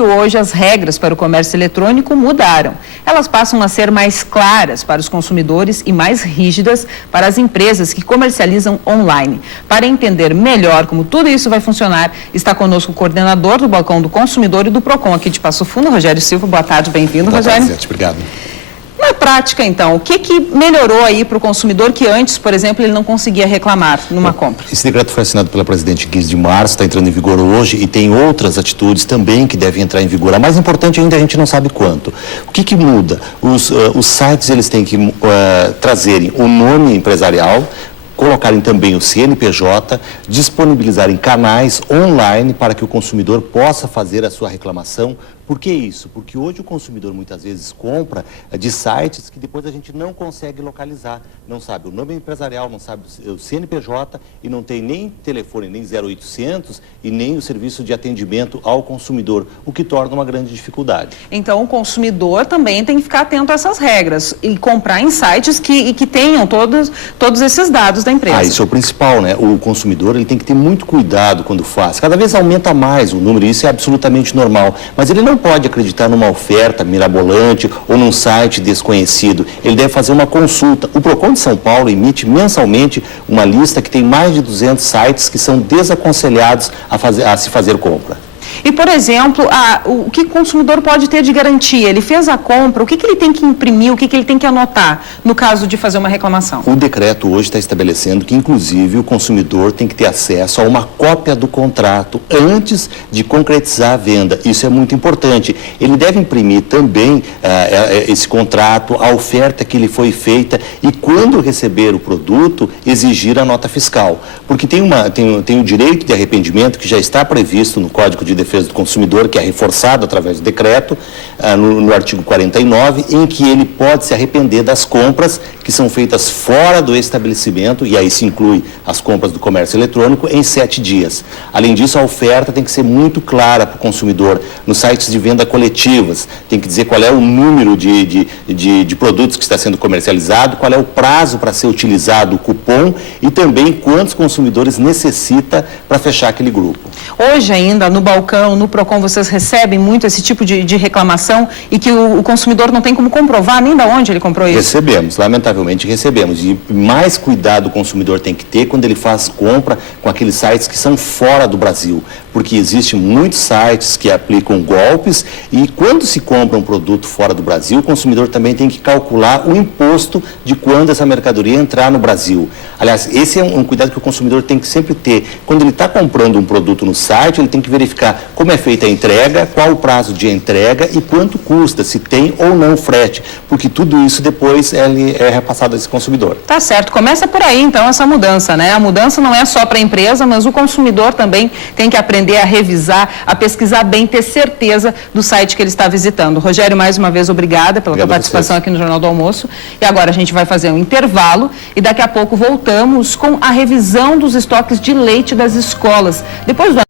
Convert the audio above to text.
que hoje as regras para o comércio eletrônico mudaram. Elas passam a ser mais claras para os consumidores e mais rígidas para as empresas que comercializam online. Para entender melhor como tudo isso vai funcionar, está conosco o coordenador do Balcão do Consumidor e do PROCON aqui de Passo Fundo, Rogério Silva. Boa tarde, bem-vindo, Rogério. Boa tarde, obrigado. Na prática, então, o que melhorou aí para o consumidor que antes, por exemplo, ele não conseguia reclamar numa compra? Esse decreto foi assinado pela presidente 15 de março, está entrando em vigor hoje e tem outras atitudes também que devem entrar em vigor. A mais importante ainda, a gente não sabe quanto. O que muda? Os sites, eles têm que trazerem o nome empresarial, colocarem também o CNPJ, disponibilizarem canais online para que o consumidor possa fazer a sua reclamação. Por que isso? Porque hoje o consumidor muitas vezes compra de sites que depois a gente não consegue localizar. Não sabe o nome empresarial, não sabe o CNPJ e não tem nem telefone, nem 0800 e nem o serviço de atendimento ao consumidor, o que torna uma grande dificuldade. Então o consumidor também tem que ficar atento a essas regras e comprar em sites que tenham todos esses dados da empresa. Isso é o principal, né? O consumidor ele tem que ter muito cuidado quando faz. Cada vez aumenta mais o número, isso é absolutamente normal, mas ele não pode acreditar numa oferta mirabolante ou num site desconhecido. Ele deve fazer uma consulta. O PROCON de São Paulo emite mensalmente uma lista que tem mais de 200 sites que são desaconselhados a se fazer compra. E, por exemplo, o que o consumidor pode ter de garantia? Ele fez a compra, o que ele tem que imprimir, o que ele tem que anotar no caso de fazer uma reclamação? O decreto hoje está estabelecendo que, inclusive, o consumidor tem que ter acesso a uma cópia do contrato antes de concretizar a venda. Isso é muito importante. Ele deve imprimir também esse contrato, a oferta que lhe foi feita e, quando receber o produto, exigir a nota fiscal. Porque tem o direito de arrependimento que já está previsto no Código de Defesa do Consumidor, que é reforçado através do decreto, no artigo 49, em que ele pode se arrepender das compras que são feitas fora do estabelecimento, e aí se inclui as compras do comércio eletrônico, em 7 dias. Além disso, a oferta tem que ser muito clara para o consumidor. Nos sites de venda coletivas, tem que dizer qual é o número de produtos que está sendo comercializado, qual é o prazo para ser utilizado o cupom e também quantos consumidores necessita para fechar aquele grupo. Hoje ainda, no Balcão, no PROCON, vocês recebem muito esse tipo de reclamação e que o consumidor não tem como comprovar nem de onde ele comprou isso? Recebemos, lamentavelmente recebemos. E mais cuidado o consumidor tem que ter quando ele faz compra com aqueles sites que são fora do Brasil. Porque existem muitos sites que aplicam golpes e quando se compra um produto fora do Brasil, o consumidor também tem que calcular o imposto de quando essa mercadoria entrar no Brasil. Aliás, esse é um cuidado que o consumidor tem que sempre ter. Quando ele está comprando um produto no site, ele tem que verificar como é feita a entrega, qual o prazo de entrega e quanto custa, se tem ou não frete, porque tudo isso depois é repassado a esse consumidor. Tá certo, começa por aí então essa mudança, né? A mudança não é só para a empresa, mas o consumidor também tem que aprender a revisar, a pesquisar bem, ter certeza do site que ele está visitando. Rogério, mais uma vez, obrigada pela tua participação aqui no Jornal do Almoço. E agora a gente vai fazer um intervalo e daqui a pouco voltamos com a revisão dos estoques de leite das escolas. Depois do